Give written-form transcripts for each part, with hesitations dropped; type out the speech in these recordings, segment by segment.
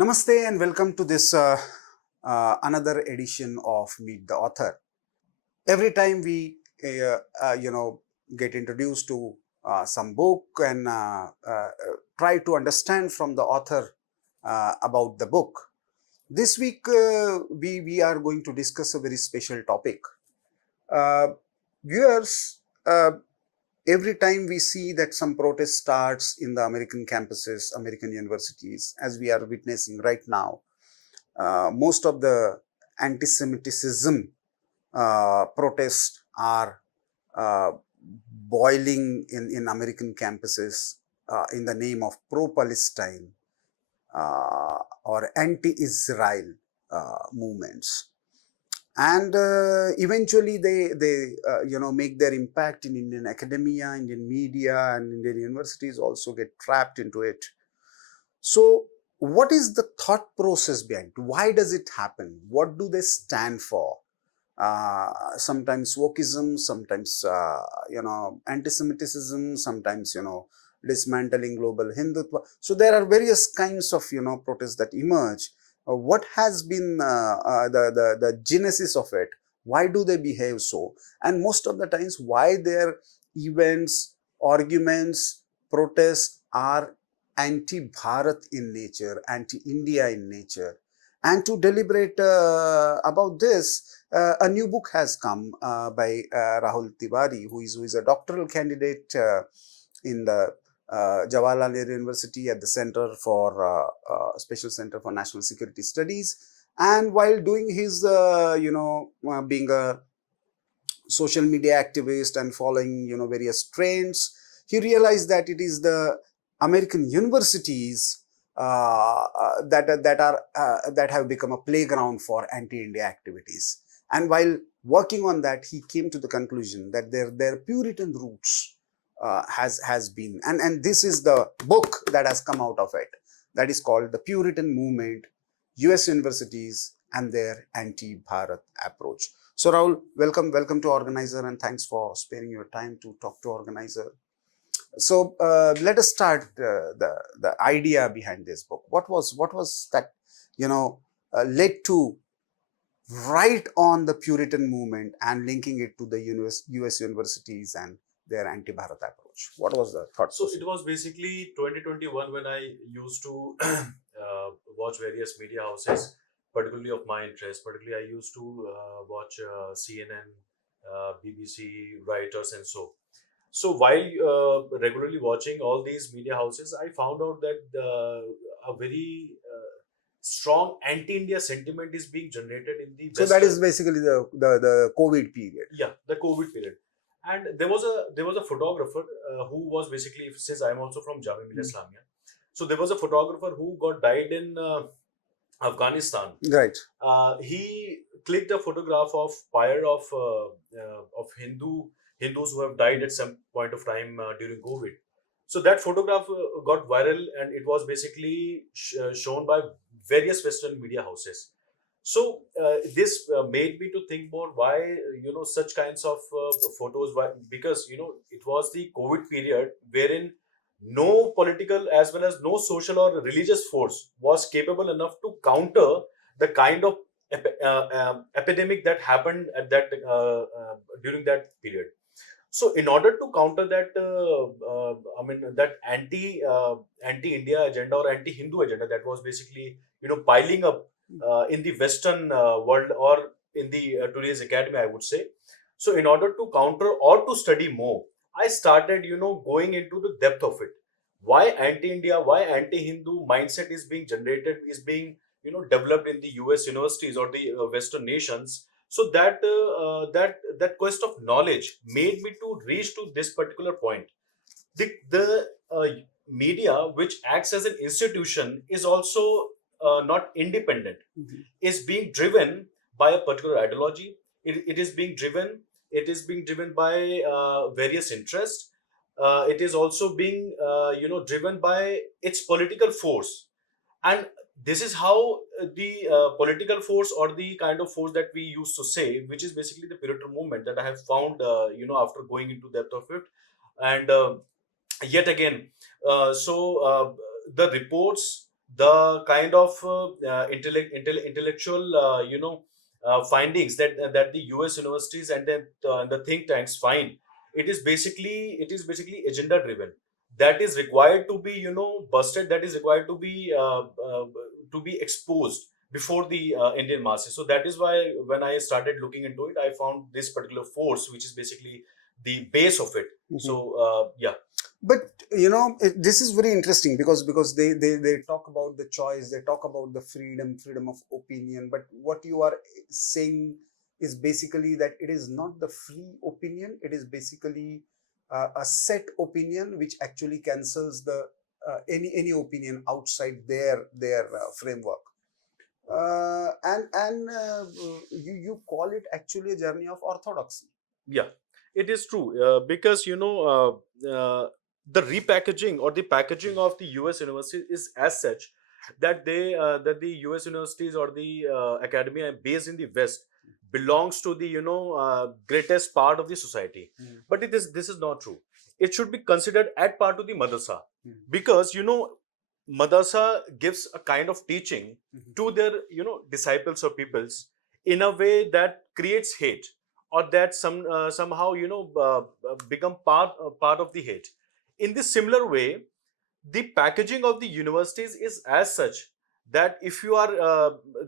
Namaste and welcome to this another edition of Meet the Author. Every time we, get introduced to some book and try to understand from the author about the book. This week we are going to discuss a very special topic. Uh, Viewers, every time we see that some protest starts in the American campuses, American universities, as we are witnessing right now, most of the anti-Semitism protests are uh, boiling in American campuses in the name of pro-Palestine or anti-Israel movements. And eventually they make their impact in Indian academia, Indian media, and Indian universities also get trapped into it. So, what is the thought process behind? Why does it happen? What do they stand for? Sometimes wokeism, sometimes anti-Semitism, sometimes dismantling global Hindutva. So there are various kinds of protests that emerge. What has been the genesis of it? Why do they behave so? And most of the times, why their events, arguments, protests are anti-Bharat in nature, anti-India in nature. And to deliberate about this, a new book has come by Rahul Tiwari, who is a doctoral candidate in the Jawaharlal Nehru University at the Center for Special Center for National Security Studies. And while doing his, being a social media activist and following various trends, he realized that it is the American universities that have become a playground for anti-India activities. And while working on that, he came to the conclusion that their Puritan roots has been, and this is the book that has come out of it, that is called The Puritan Movement, US Universities and their Anti-Bharat Approach. So Rahul, welcome to Organiser, and thanks for sparing your time to talk to Organiser. So let us start the idea behind this book. What was that led to write on the Puritan movement and linking it to the US universities and their anti-Bharat approach? What was the thought So process? it was basically 2021 when I used to watch various media houses, particularly of my interest. Particularly, I used to watch CNN, BBC, Reuters, and so. So while regularly watching all these media houses, I found out that a very strong anti-India sentiment is being generated in the So that Western. is basically the COVID period. Yeah, the COVID period. And there was a photographer who was basically, since I'm also from Jamia Millia Mm. Islamia, so there was a photographer who got died in Afghanistan. Right. He clicked a photograph of pyre of Hindus who have died at some point of time during COVID. So that photograph got viral, and it was basically shown by various Western media houses. So this made me to think more why such kinds of photos. Why? Because it was the COVID period wherein no political as well as no social or religious force was capable enough to counter the kind of epidemic that happened at that during that period. So in order to counter that, that anti-India agenda or anti-Hindu agenda that was basically piling up in the Western world or in the today's academy, I would say. So in order to counter or to study more, I started going into the depth of it. Why anti-India? Why anti-Hindu mindset is being generated? Is being developed in the U.S. universities or the Western nations, so that quest of knowledge made me to reach to this particular point. The media, which acts as an institution, is also not independent. Mhm. Is being driven by a particular ideology. It is being driven by various interests. It is also being driven by its political force. And this is how the political force, or the kind of force that we used to say, which is basically the Puritan movement, that I have found after going into depth of it. And yet again, so the reports, the kind of intellectual findings that the US universities and the think tanks find, it is basically agenda driven, that is required to be busted, that is required to be exposed before the Indian masses. So that is why when I started looking into it, I found this particular force, which is basically the base of it. So yeah. But this is very interesting because they talk about the choice, they talk about the freedom of opinion, but what you are saying is basically that it is not the free opinion, it is basically a set opinion which actually cancels the any opinion outside their framework. And you call it actually a journey of orthodoxy. Yeah, it is true, because the repackaging or the packaging of the US universities is as such that the US universities or the academia based in the West belongs to the greatest part of the society. Mm. But this is not true. It should be considered at part of the madrasa, Mm. because madrasa gives a kind of teaching Mhm. to their disciples or peoples in a way that creates hate, or that somehow become part of the hate. In this similar way, the packaging of the universities is as such that if you are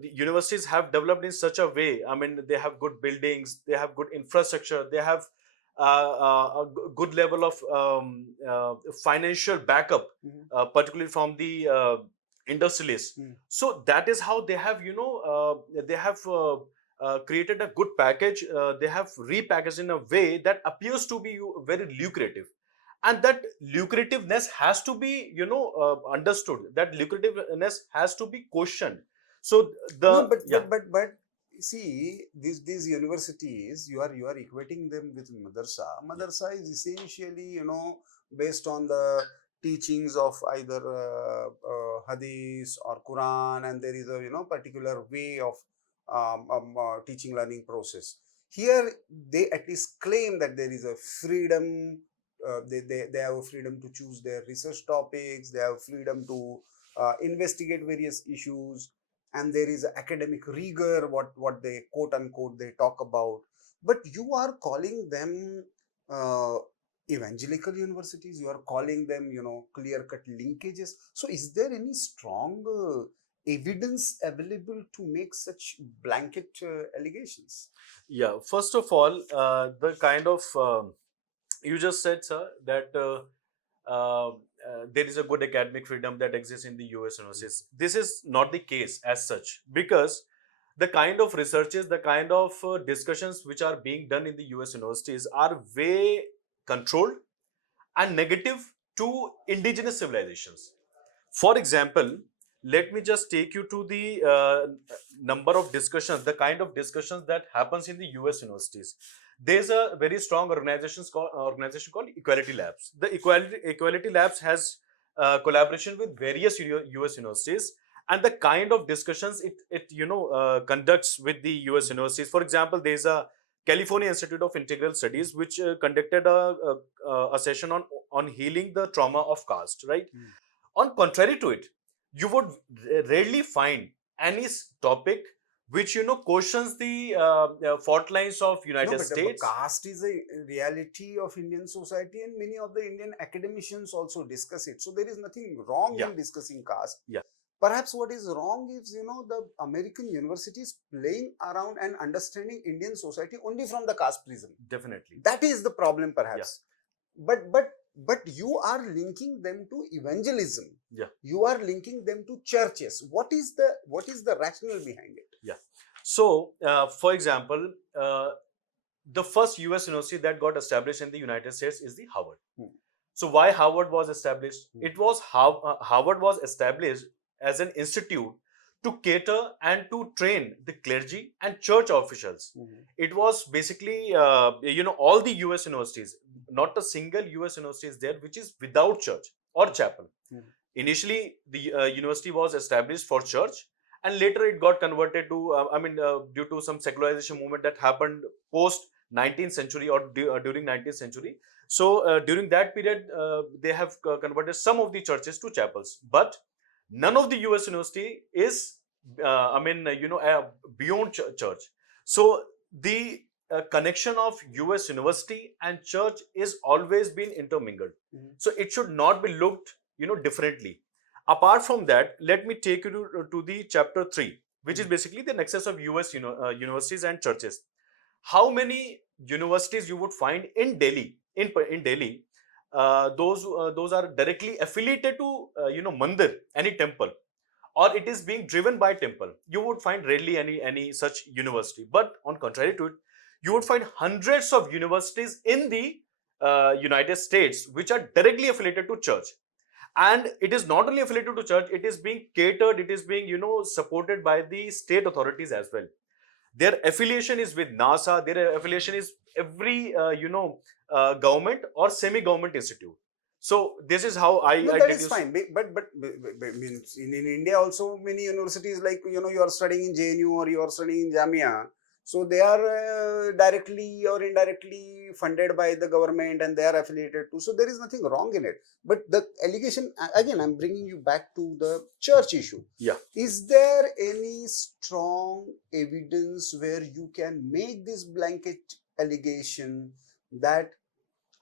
the universities have developed in such a way, I mean, they have good buildings, they have good infrastructure, they have good level of financial backup, Mhm. particularly from the industrialists. Mm. So that is how they have they have created a good package. They have repackaged in a way that appears to be very lucrative, and that lucrativeness has to be understood, that lucrativeness has to be questioned. So No, the but yeah. see, these universities, you are equating them with madrasa. Yeah. Madrasa is essentially, based on the teachings of either hadith or Quran, and there is a particular way of teaching learning process. Here, they at least claim that there is a freedom. They have a freedom to choose their research topics. They have freedom to investigate various issues, and there is academic rigor, what they quote unquote they talk about. But you are calling them uh, evangelical universities, you are calling them clear cut linkages. So is there any strong evidence available to make such blanket allegations? Yeah, first of all, the kind of you just said, sir, that there is a good academic freedom that exists in the US universities. This is not the case as such, because the kind of researches, the kind of discussions which are being done in the US universities are way controlled and negative to indigenous civilizations. For example, let me just take you to the number of discussions, the kind of discussions that happens in the US universities. There's a very strong organization called Equality Labs. The Equality Labs has collaboration with various US universities, and the kind of discussions it conducts with the US universities. For example, there's a California Institute of Integral Studies which conducted a session on healing the trauma of caste, right? Mm. On contrary to it, you would rarely find any topic which questions the fault lines of No, United but States. caste is a reality of Indian society, and many of the Indian academicians also discuss it. So there is nothing wrong Yeah, in discussing caste. yeah, Perhaps what is wrong is, the American universities playing around and understanding Indian society only from the caste prism. definitely. That is the problem, Yeah, perhaps. But you are linking them to evangelism. yeah, You are linking them to churches. What is the rationale behind it? yeah. So, for example, the first US university that got established in the United States is the Harvard. Hmm. So why Harvard was established? Hmm. It was Harvard was established as an institute to cater and to train the clergy and church officials. Mhm. It was basically all the US universities, not a single US university is there which is without church or chapel. Mhm. Initially, the university was established for church, and later it got converted to, due to some secularization movement that happened post 19th century or during 19th century. So during that period, they have converted some of the churches to chapels. But None of the US university is, beyond church. So the connection of US university and church is always been intermingled. So it should not be looked, differently. Apart from that, let me take you to the chapter 3, which is basically the nexus of US universities and churches. How many universities you would find in Delhi, in Delhi, those are directly affiliated to mandir, any temple, or it is being driven by temple. You would find rarely any such university. But on contrary to it, you would find hundreds of universities in the United States which are directly affiliated to church. And it is not only affiliated to church, it is being catered, it is being supported by the state authorities as well. Their affiliation is with NASA, their affiliation is every government or semi-government institute. So this is how No, I that is deduce. fine. But means in India also many universities, like you are studying in JNU or you are studying in Jamia, so they are directly or indirectly funded by the government and they are affiliated to. So there is nothing wrong in it. But the allegation, again, I'm bringing you back to the church issue. Yeah. Is there any strong evidence where you can make this blanket allegation that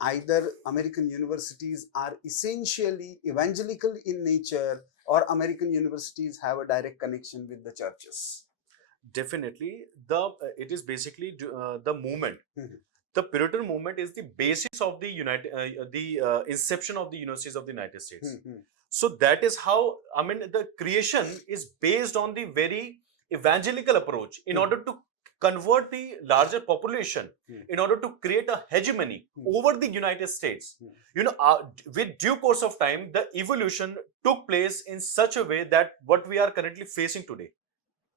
either American universities are essentially evangelical in nature or American universities have a direct connection with the churches? Definitely, it is basically the movement. Mhm. The Puritan movement is the basis of the inception of the universities of the United States. Mhm. So that is how, the creation is based on the very evangelical approach in order to convert the larger population, in order to create a hegemony over the United States. With due course of time, the evolution took place in such a way that what we are currently facing today.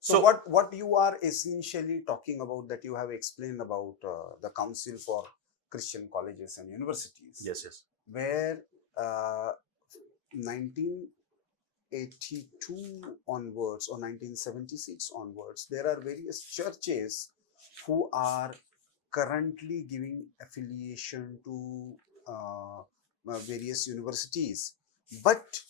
So what you are essentially talking about, that you have explained about the Council for Christian Colleges and Universities. Yes, Where 1982 onwards or 1976 onwards, there are various churches who are currently giving affiliation to various universities. But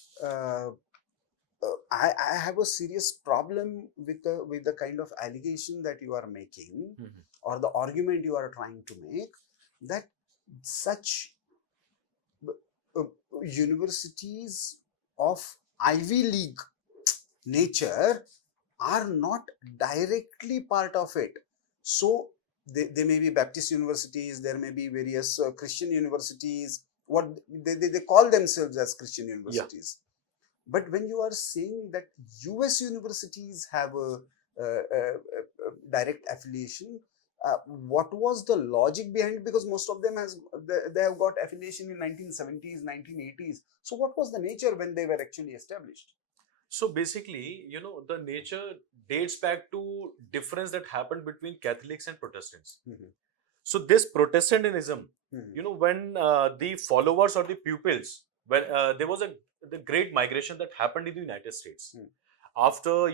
I have a serious problem with the kind of allegation that you are making, or the argument you are trying to make, that such universities of Ivy League nature are not directly part of it. So they may be Baptist universities, there may be various Christian universities, what they call themselves as Christian universities. But when you are saying that US universities have a direct affiliation, what was the logic behind it? Because most of them they have got affiliation in 1970s, 1980s. So what was the nature when they were actually established? So basically, the nature dates back to difference that happened between Catholics and Protestants. So this Protestantism, when the followers or the pupils, when there was the great migration that happened in the United States. After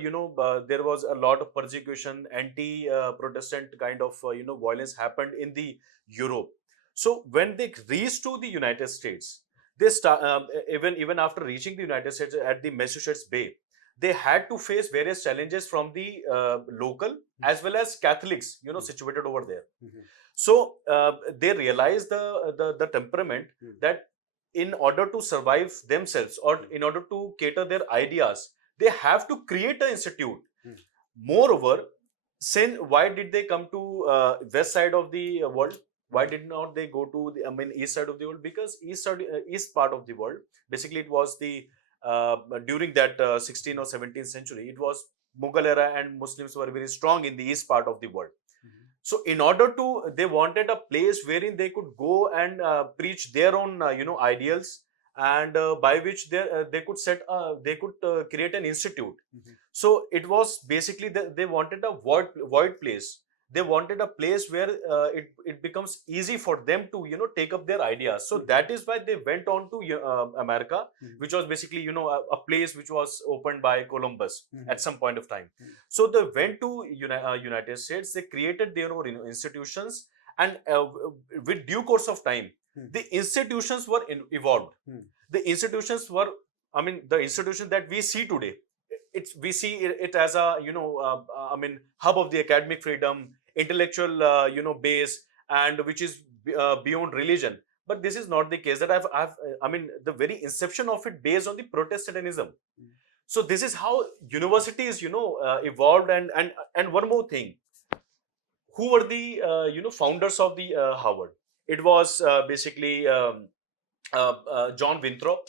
there was a lot of persecution, anti-Protestant kind of violence happened in the Europe. So when they reached to the United States, they start even after reaching the United States at the Massachusetts Bay, they had to face various challenges from the local as well as Catholics, situated over there. So they realized the temperament that in order to survive themselves or in order to cater their ideas, they have to create an institute. Moreover, why did they come to west side of the world? Why did not they go to the east side of the world? Because east part of the world, basically it was the during that 16th or 17th century, it was Mughal era and Muslims were very strong in the east part of the world. So in order to, they wanted a place wherein they could go and preach their own, ideals, and by which they could create an institute. So it was basically they wanted a void place. They wanted a place where it becomes easy for them to take up their ideas. So that is why they went on to America, which was basically a place which was opened by Columbus at some point of time. So they went to United States. They created their own institutions, and with due course of time, the institutions were evolved. The institutions were I mean, the institution that we see today, we see it as a, I mean, hub of the academic freedom, intellectual, base, and which is beyond religion. But this is not the case. That I mean, the very inception of it based on the Protestantism. So this is how universities, evolved. And one more thing, who were the founders of the Harvard? It was basically John Winthrop,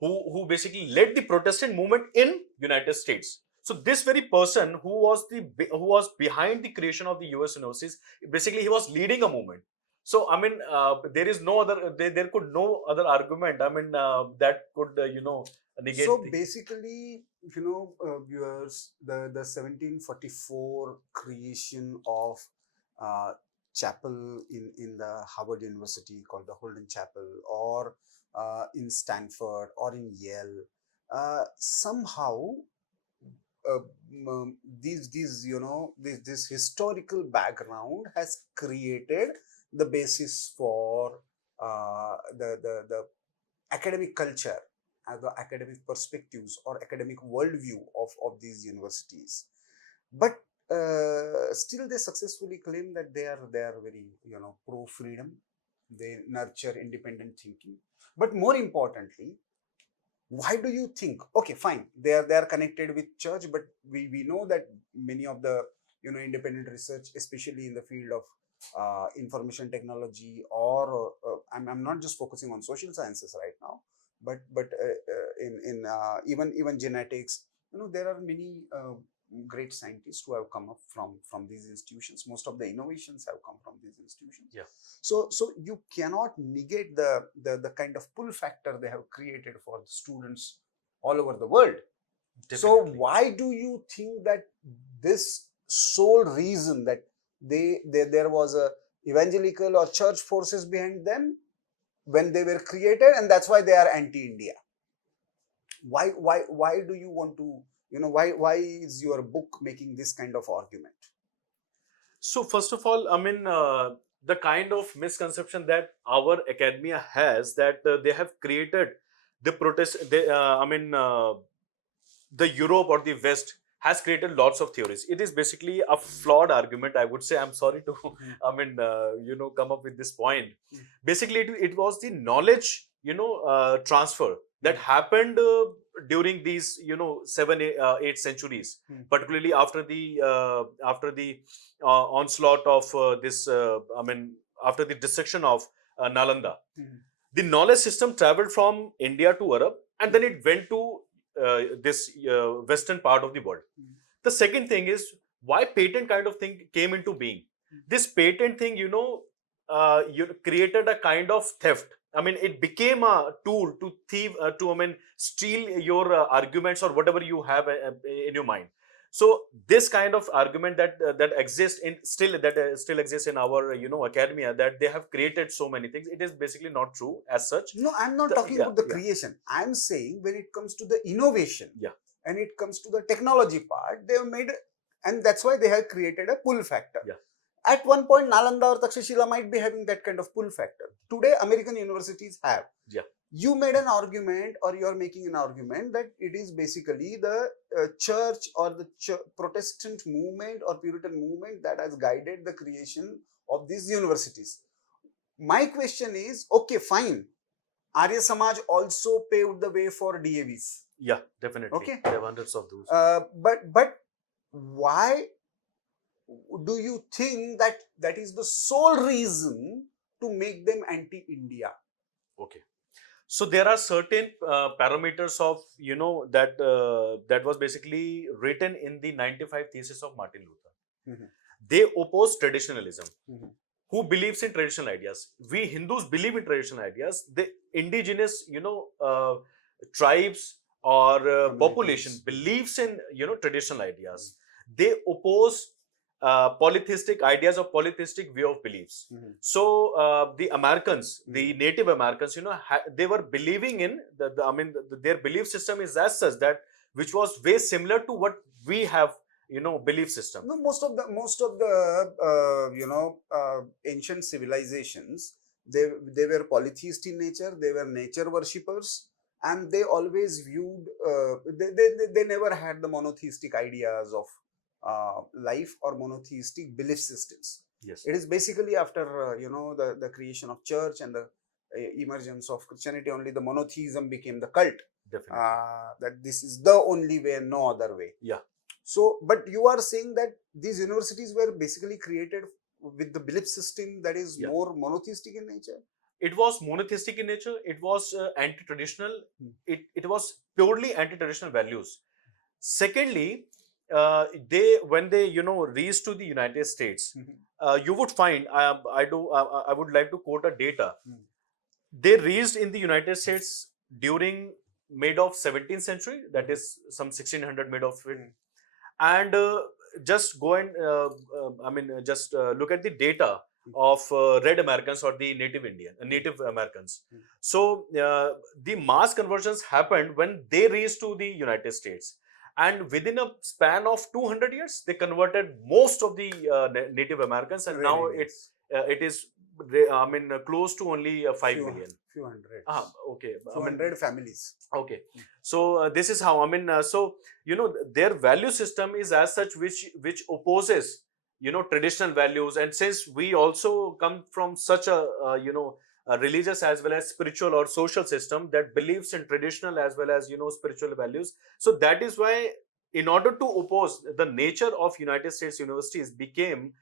who basically led the Protestant movement in United States. So this very person who was behind the creation of the U.S. universities, basically he was leading a movement. So I mean, there is no other there could no other argument. I mean, that could negate So the. basically, viewers, the 1744 creation of uh, chapel in the Harvard University called the Holden Chapel, or in Stanford or in Yale, somehow uh, this historical background has created the basis for the academic culture, the academic perspectives or academic worldview of these universities. But still they successfully claim that they are very pro freedom, they nurture independent thinking. But more importantly, why do you think, okay, fine, they are connected with church, but we know that many of the independent research, especially in the field of information technology, or I'm not just focusing on social sciences right now, but in even genetics, there are many great scientists who have come up from these institutions. Most of the innovations have come from these institutions. Yeah, So you cannot negate the kind of pull factor they have created for the students all over the world. So definitely. why do you think that this sole reason that there was a evangelical or church forces behind them when they were created, and that's why they are anti-India? Why do you want to, why is your book making this kind of argument? So first of all, I mean, the kind of misconception that our academia has, that they have created the protest. I mean, the Europe or the West has created lots of theories. It is basically a flawed argument, I would say. I'm sorry to, I mean, come up with this point. Basically, it was the knowledge, transfer that happened during these, 8 centuries, particularly after the onslaught of this. I mean, after the destruction of Nalanda, the knowledge system traveled from India to Arab, and then it went to this western part of the world. The second thing is why patent kind of thing came into being. This patent thing, you created a kind of theft. I mean, it became a tool to thieve, to, I mean, steal your arguments or whatever you have in your mind. So this kind of argument that exists in still exists in our academia, that they have created so many things. It is basically not true as such. No, I'm not talking Yeah, about the yeah, creation. I'm saying when it comes to the innovation, yeah, and it comes to the technology part, they have made, and that's why they have created a pull factor. yeah, At one point, Nalanda or Takshashila might be having that kind of pull factor. Today, American universities have. yeah. You made an argument, or you are making an argument, that it is basically the church or the Protestant movement or Puritan movement that has guided the creation of these universities. My question is, okay, fine. Arya Samaj also paved the way for DAVs. Yeah, definitely. Okay. There are hundreds of those. But why do you think that that is the sole reason to make them anti-India? Okay. So there are certain parameters of that was basically written in the 95 thesis of Martin Luther. Mhm. They oppose traditionalism. Mhm. Who believes in traditional ideas? We Hindus believe in traditional ideas. The indigenous, tribes or population Communities. believes in traditional ideas. They oppose polytheistic ideas or polytheistic view of beliefs. Mhm. So the Americans, the Native Americans, they were believing in I mean, their belief system is as such that which was way similar to what we have, belief system. No, most of the ancient civilizations, they were polytheist in nature. They were nature worshippers. and they always viewed, they never had the monotheistic ideas of life or monotheistic belief systems. Yes, It is basically after the creation of church and the emergence of Christianity, only the monotheism became the cult, definitely. that this is the only way and no other way. Yeah. So, but you are saying that these universities were basically created with the belief system that is Yeah. more monotheistic in nature. It was monotheistic in nature. It was anti-traditional. Hmm. It was purely anti-traditional values. Secondly, they when they reached to the United States, Mhm. you would find I would like to quote a data. Hmm. They reached in the United States during mid of 17th century, that is some 1600 mid of it, Hmm. and just go and just look at the data Hmm. of red Americans or the native Americans. Hmm. So the mass conversions happened when they reached to the United States, and within a span of 200 years they converted most of the Native Americans, and Red now Indians, it is close to only 5 few million. few hundreds, Okay, few hundred families. okay. So this is how so their value system is as such which opposes traditional values, and since we also come from such a religious as well as spiritual or social system that believes in traditional as well as spiritual values, so that is why in order to oppose the nature of United States universities became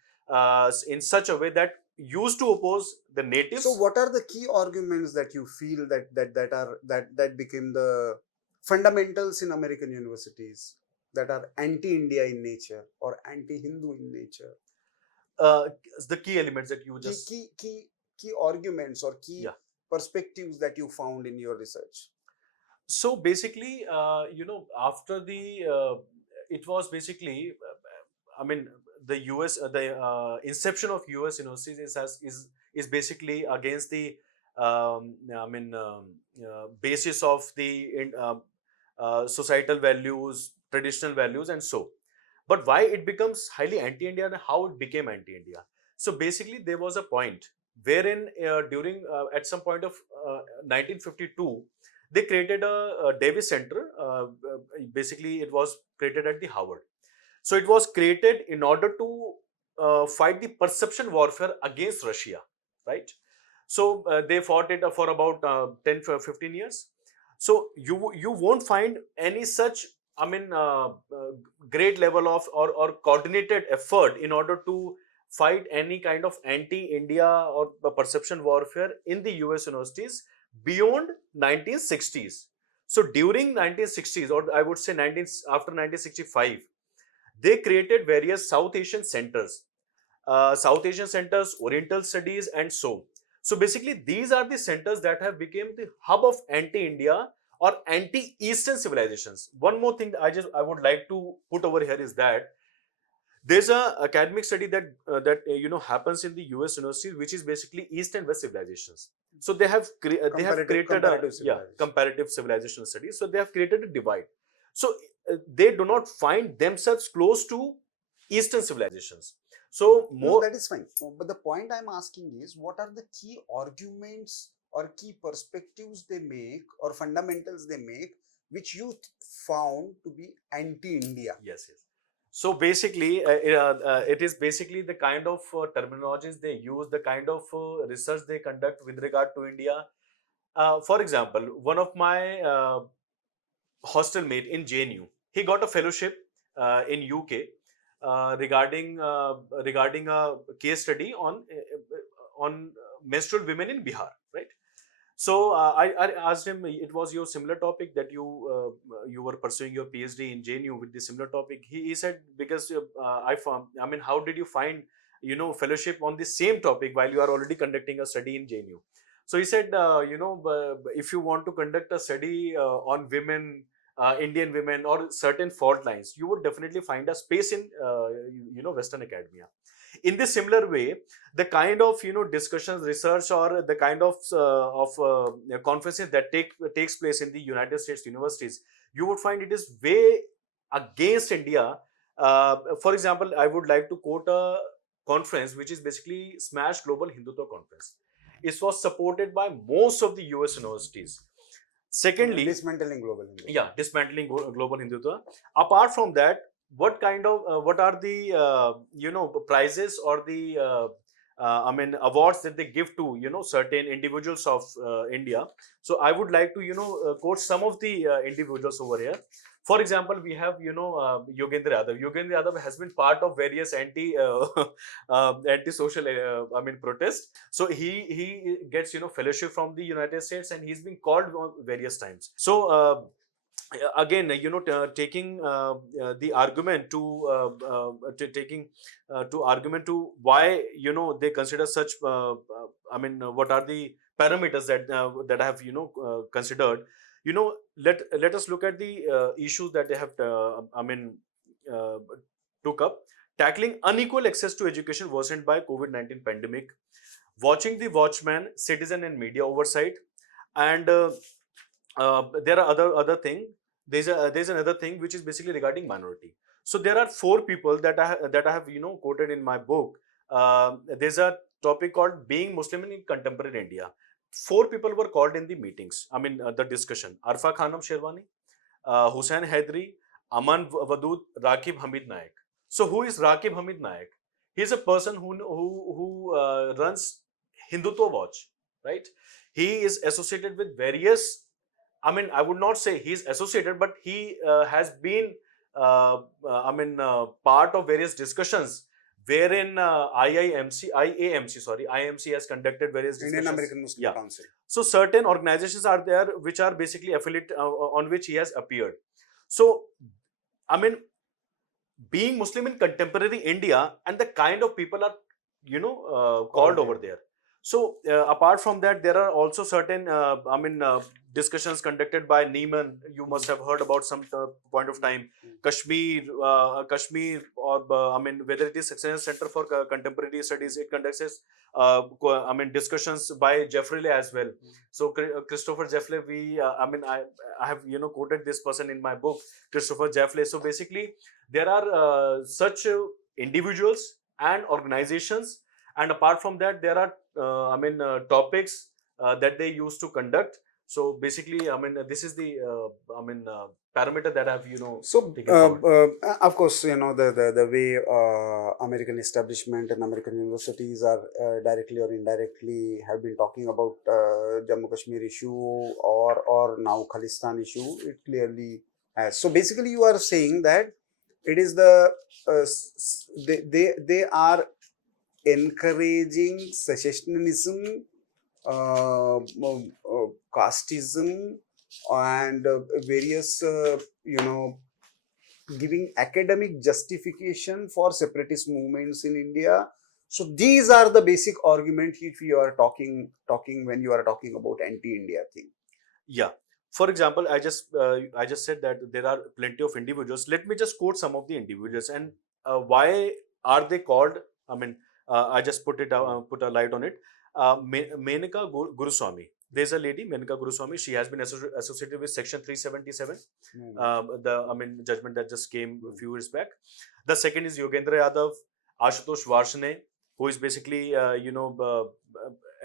in such a way that used to oppose the So, natives. what are the key arguments that you feel that became the fundamentals in American universities that are anti-India in nature or anti-Hindu in nature? uh, the key elements that you Key just key key key arguments or key yeah. perspectives that you found in your research. So basically, after the it was basically, the US, the inception of US universities is basically against the basis of the societal values, traditional values, and so. But why it becomes highly anti-India and how it became anti-India? So basically, there was a point wherein during at some point of 1952 they created a Davis Center. Basically, it was created at the Harvard. So it was created in order to fight the perception warfare against Russia, right? So they fought it for about 10 for 15 years. So you won't find any such, I mean, great level of or coordinated effort in order to fight any kind of anti-India or perception warfare in the US universities beyond 1960s. So during 1960s, or I would say after 1965, they created various South Asian centers, Oriental studies, and so. So basically, these are the centers that have become the hub of anti-India or anti-Eastern civilizations. One more thing that I would like to put over here is that there's a academic study that happens in the US universities, which is basically East and West civilizations. So they have created a Comparative civilization. comparative civilization study. So they have created a divide. So they do not find themselves close to Eastern civilizations. So No, more that is fine. But the point I'm asking is, what are the key arguments or key perspectives they make or fundamentals they make, which you found to be anti-India? yes, yes. So basically, it is basically the kind of terminologies they use, the kind of research they conduct with regard to India. For example, one of my hostel mate in JNU, he got a fellowship in UK regarding a case study on menstrual women in Bihar, right? So I asked him, it was your similar topic that you were pursuing your PhD in JNU with the similar topic. He said, because I found, I mean, how did you find fellowship on the same topic while you are already conducting a study in JNU? So he said, if you want to conduct a study on women, Indian women, or certain fault lines, you would definitely find a space in Western academia. In this similar way, the kind of discussions, research, or the kind of conferences that takes place in the United States universities, you would find it is way against India. For example, I would like to quote a conference which is basically Smash Global Hindutva Conference. It was supported by most of the US universities. Secondly, dismantling global Hindutva. yeah, dismantling global Hindutva. Apart from that, what kind of what are the prizes or the awards that they give to certain individuals of India? So I would like to quote some of the individuals over here. For example, we have Yogendra Yadav. Yogendra Yadav has been part of various anti-social protest. So he gets fellowship from the United States, and he's been called various times. So again, taking the argument to taking to argument to why they consider such what are the parameters that I have considered. Let us look at the issues that they have uh, took up. Tackling unequal access to education worsened by COVID-19 pandemic, watching the watchman, citizen and media oversight, and there are other thing. There's another thing which is basically regarding minority. So there are four people that I have quoted in my book. There's a topic called being Muslim in contemporary India. Four people were called in the meetings. The discussion: Arfa Khanum Sherwani, Hussain Haidari, Aman Wadud, Rakib Hamid Naik. So who is Rakib Hamid Naik? He is a person who runs Hindutva Watch, right? He is associated with various. I would not say he's associated, but he has been, part of various discussions wherein IAMC has conducted various discussions. Indian American Muslim Council. So certain organizations are there which are basically affiliate on which he has appeared. So, being Muslim in contemporary India and the kind of people are, called over there. So apart from that, there are also certain, discussions conducted by Neiman. You must have heard about some point of time. Kashmir, or whether it is Success Center for Contemporary Studies, it conducts discussions by Jeffrey as well. So Christopher Jeffrey, I have quoted this person in my book, Christopher Jeffrey. So basically, there are such individuals and organizations, and apart from that, there are topics that they used to conduct. So basically, this is the parameter that I've taken forward. Of course, the way American establishment and American universities are directly or indirectly have been talking about Jammu Kashmir issue or now Khalistan issue. It clearly has. So basically, you are saying that it is they are encouraging secessionism, casteism, and various giving academic justification for separatist movements in India. So these are the basic argument if you are talking when you are talking about anti-India thing. Yeah. For example, I just said that there are plenty of individuals. Let me just quote some of the individuals and why are they called. I just put a light on it. Menaka Guruswamy. There's a lady, Menaka Guruswamy. She has been associated with Section 377. Judgment that just came a few years back. The second is Yogendra Yadav, Ashutosh Varshney, who is basically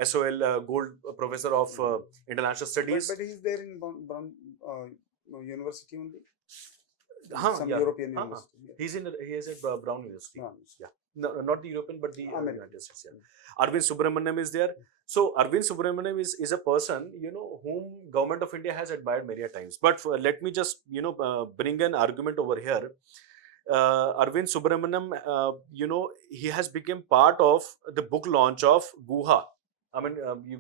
SOL Gold Professor of International Studies. But he's there in Brown University only. Some European university. He is at Brown University. Yeah. No, not the European, but the United States. Yeah. Arvind Subramaniam is there. So Arvind Subramaniam is a person whom Government of India has admired many times. But let me just bring an argument over here. Arvind Subramaniam, he has become part of the book launch of Guha.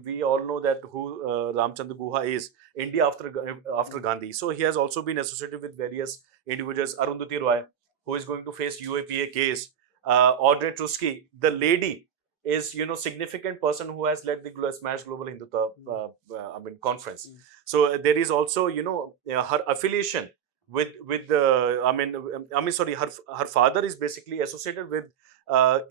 We all know that who Ramchandra Guha is, India after Gandhi. So he has also been associated with various individuals. Arundhati Roy, who is going to face UAPA case. Audrey Trusky, the lady, is significant person who has led the Smash Global Hindutva conference. So there is also her affiliation with her father is basically associated with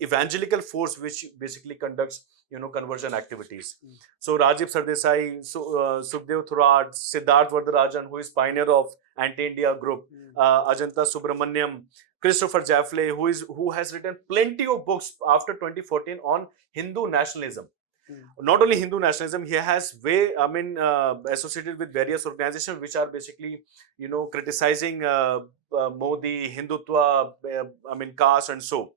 evangelical force which basically conducts conversion activities. So Rajiv Sardesai, Sukhdev Thurat, Siddharth Vardarajan, who is pioneer of anti-India group, Ajanta Subramaniam, Christopher Jaffe, who has written plenty of books after 2014 on Hindu nationalism. Mm. Not only Hindu nationalism, he has associated with various organizations which are basically, criticizing Modi, Hindutva, caste and so.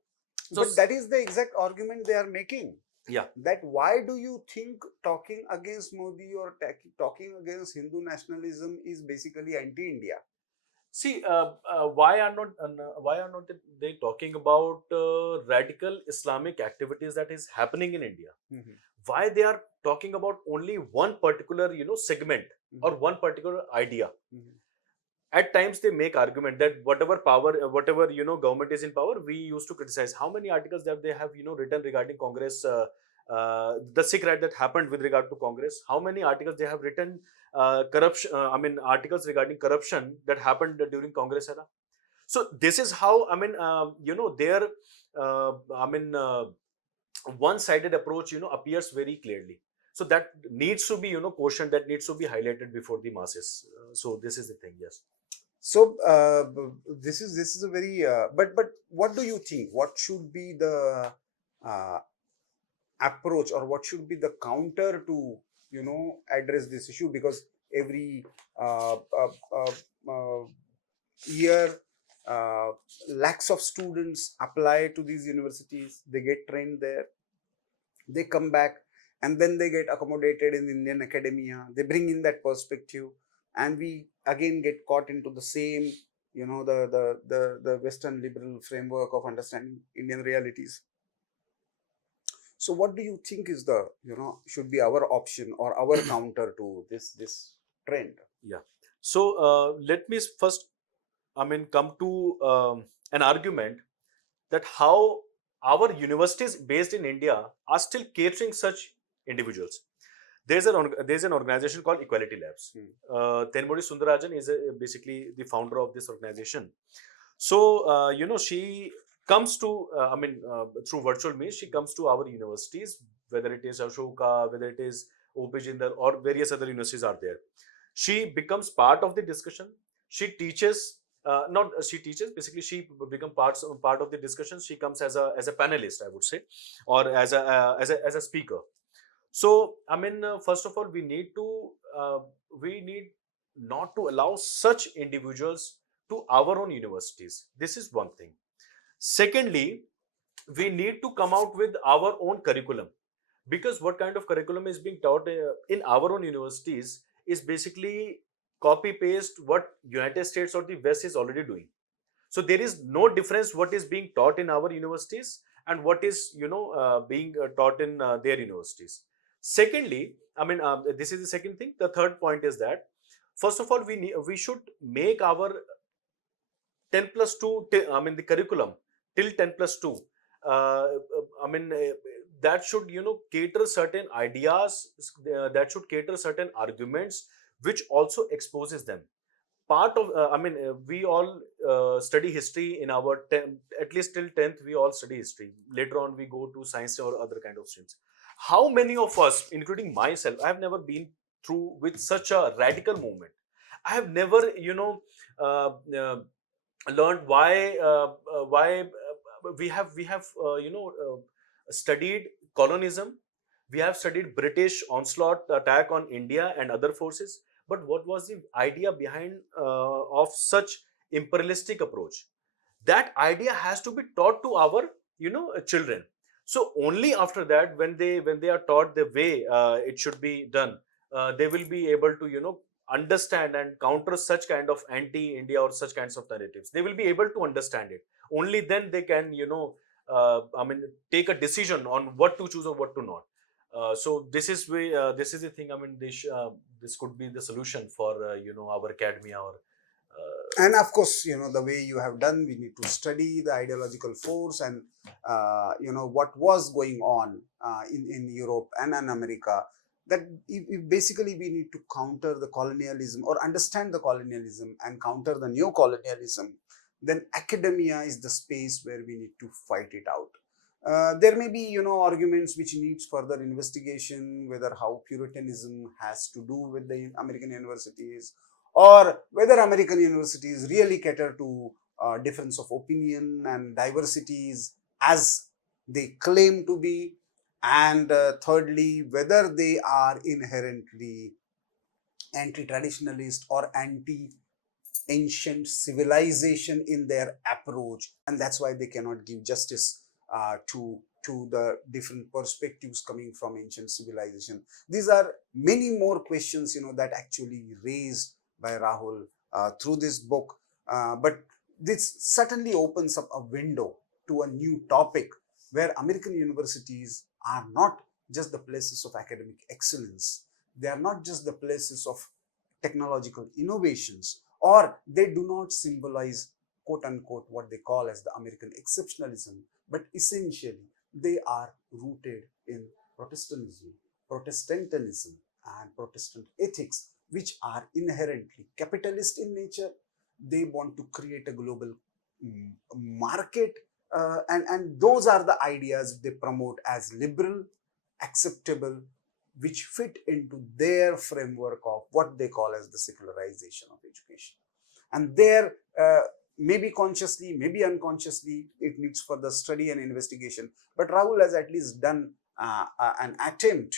So, But that is the exact argument they are making. yeah. That why do you think talking against Modi or talking against Hindu nationalism is basically anti-India? See, why are not they talking about radical Islamic activities that is happening in India? Mhm. Why they are talking about only one particular segment or Mhm. one particular idea? Mhm. At times they make argument that whatever power, whatever government is in power, we used to criticize. How many articles that they have written regarding Congress, the Sikh riot that happened with regard to Congress? How many articles they have written, corruption? Articles regarding corruption that happened during Congress era. So this is how their one-sided approach appears very clearly. So that needs to be cautioned, that needs to be highlighted before the masses. So this is the thing. Yes. So this is a very but what do you think? What should be the uh, approach, or what should be the counter to address this issue? Because every uh, uh, uh, uh, year, uh, lakhs of students apply to these universities. They get trained there, they come back, and then they get accommodated in Indian academia. They bring in that perspective, and we again get caught into the same, the Western liberal framework of understanding Indian realities. So what do you think is the should be our option or our counter to this trend? Yeah. So let me first, come to an argument that how our universities based in India are still catering such individuals. There's an organization called Equality Labs. Hmm. Tenmodi Sundarajan is basically the founder of this organization. So she comes to through virtual means, she comes to our universities, whether it is Ashoka, whether it is OP Jindal, or various other universities are there. She becomes part of the discussion. She teaches. Not she teaches. Basically, she become part of the discussion. She comes as a panelist, I would say, or as a speaker. So, first of all, we need not to allow such individuals to our own universities. This is one thing. Secondly, we need to come out with our own curriculum, because what kind of curriculum is being taught in our own universities is basically copy paste what United States or the West is already doing. So there is no difference what is being taught in our universities and what is being taught in their universities. Secondly, this is the second thing. The third point is that first of all we should make our 10 plus 2 the curriculum till 10 plus 2, uh, I mean uh, that should cater certain ideas, that should cater certain arguments which also exposes them. Part of we all study history in our 10th, at least till 10th we all study history. Later on we go to science or other kind of streams. How many of us, including myself, I have never been through with such a radical movement. I have never uh, uh, learned why we have studied colonialism. We have studied British onslaught attack on India and other forces. But what was the idea behind of such imperialistic approach? That idea has to be taught to our children. So only after that, when they are taught the way it should be done, they will be able to understand and counter such kind of anti-India or such kinds of narratives. They will be able to understand it. Only then they can take a decision on what to choose or what to not. So this is the thing. This could be the solution for our academia or And of course, the way you have done, we need to study the ideological force and what was going on in Europe and in America. That if basically we need to counter the colonialism or understand the colonialism and counter the neo-colonialism, then academia is the space where we need to fight it out. There may be arguments which needs further investigation, whether how Puritanism has to do with the American universities, or whether American universities really cater to difference of opinion and diversities as they claim to be. and thirdly, whether they are inherently anti-traditionalist or anti-ancient civilization in their approach, and that's why they cannot give justice to the different perspectives coming from ancient civilization. These are many more questions, that actually raised by Rahul through this book, but this certainly opens up a window to a new topic where American universities are not just the places of academic excellence, they are not just the places of technological innovations, or they do not symbolize, quote unquote, what they call as the American exceptionalism, but essentially they are rooted in Protestantism, Protestantism, and Protestant ethics, which are inherently capitalist in nature. They want to create a global market, and those are the ideas they promote as liberal, acceptable, which fit into their framework of what they call as the secularization of education. And there, maybe consciously, maybe unconsciously, it needs further study and investigation. But Rahul has at least done an attempt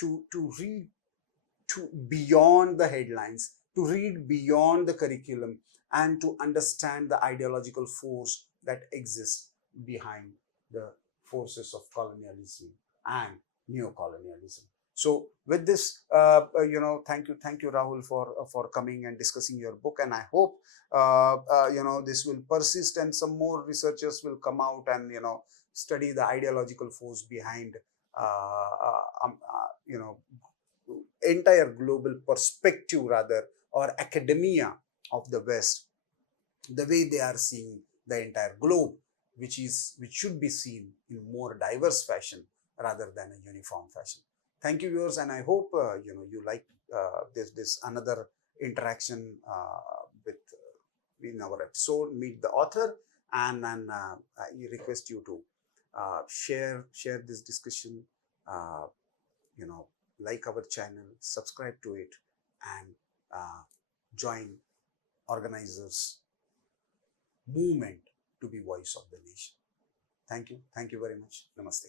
to read to beyond the headlines, to read beyond the curriculum, and to understand the ideological force that exists behind the forces of colonialism and neocolonialism. So, with this, thank you, Rahul, for coming and discussing your book, and I hope this will persist, and some more researchers will come out and study the ideological force behind entire global perspective, rather, or academia of the West, the way they are seeing the entire globe, which should be seen in more diverse fashion rather than a uniform fashion. Thank you, viewers, and I hope you like this another interaction with in our episode Meet the Author, and then I request you to share this discussion, uh, you know like our channel, subscribe to it, and join Organizers movement to be voice of the nation. Thank you very much. Namaste.